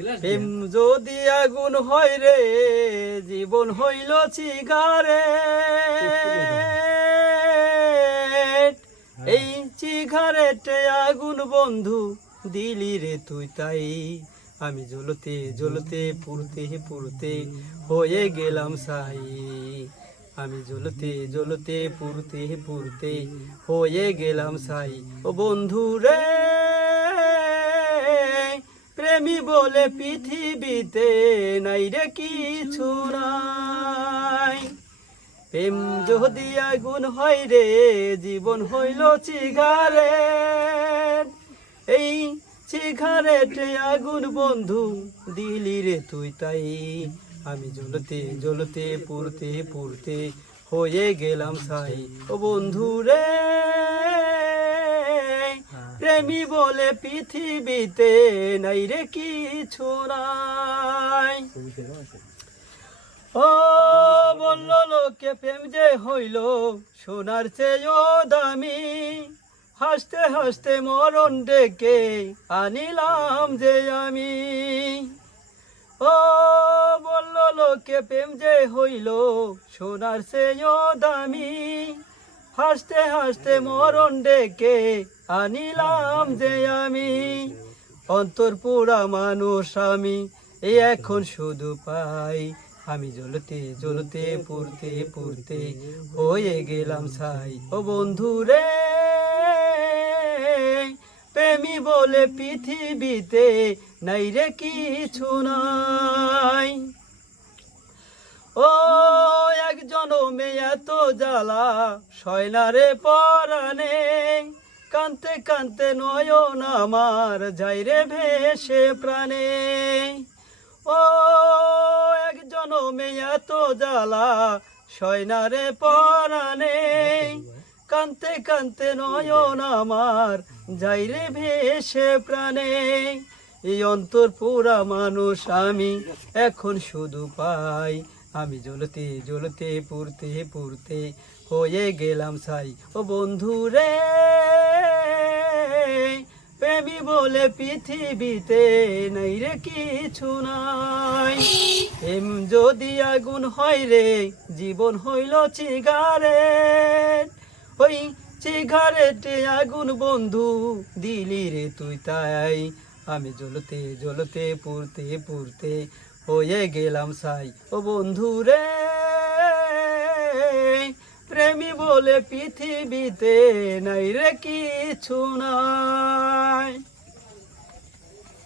প্রেম যদি আগুন হয় রে জীবন হইল সিগারেট, এই সিগারেটে আগুন বন্ধু দিলি রে তুই তাই। আমি জ্বলতে জ্বলতে পুড়তে পুড়তে হয়ে গেলাম ছাই। আমি জ্বলতে জ্বলতে পুড়তে পুড়তে হয়ে গেলাম ছাই। ও বন্ধু রে, প্রেমী বলে পৃথিবীতে নাই রে কিছু নাই। প্রেম যদি আগুন হয় রে জীবন হইল সিগারেট, এই সিগারেটে আগুন বন্ধু দিলি রে তুই তাই। আমি জ্বলতে জ্বলতে পুড়তে পুড়তে হয়ে গেলাম ছাই। ও বন্ধু রে, প্রেমী বলে পৃথিবীতে নাই রে কিছু নাই। ও বলল লোকে প্রেম যে হইল সোনার চেয়েও দামি, হাসতে হাসতে মরণ ডেকে আনিলাম যে আমি। ও বলল লোকে প্রেম যে হইল সোনার চেয়েও দামি, হাসতে হাসতে মরণ ডেকে আনিলাম যে আমি। অন্তর পোড়া মানুষ আমি এই এখন শুধু পাই। আমি জ্বলতে জ্বলতে পুড়তে পুড়তে হয়ে গেলাম ছাই। ও বন্ধু রে, প্রেমী বলে পৃথিবীতে নাই রে কিছু নাই। ও এক জনমে এত জ্বালা সয় না রে পরাণে, কানতে কানতে নয়ন আমার যাই রে ভেসে প্রাণে। ও এক জনমে এত জ্বালা সয় না রে পরাণে, কানতে কানতে নয়ন আমার যাই রে ভেসে প্রাণে। এই অন্তর পোড়া মানুষ আমি এখন শুধু পাই। আমি জ্বলতে জ্বলতে পুড়তে পুড়তে হয়ে গেলাম ছাই। ও বন্ধু রে, প্রেমী বলে পৃথিবীতে নাই রে কিছু নাই। প্রেম যদি আগুন হয় রে জীবন হইল সিগারেট, ওই সিগারেটে আগুন বন্ধু দিলি রে তুই তাই। আমি জ্বলতে জ্বলতে পুড়তে পুড়তে হয়ে গেলাম ছাই। ও বন্ধু রে, প্রেমী বলে পৃথিবীতে নাই রে কিছু নাই।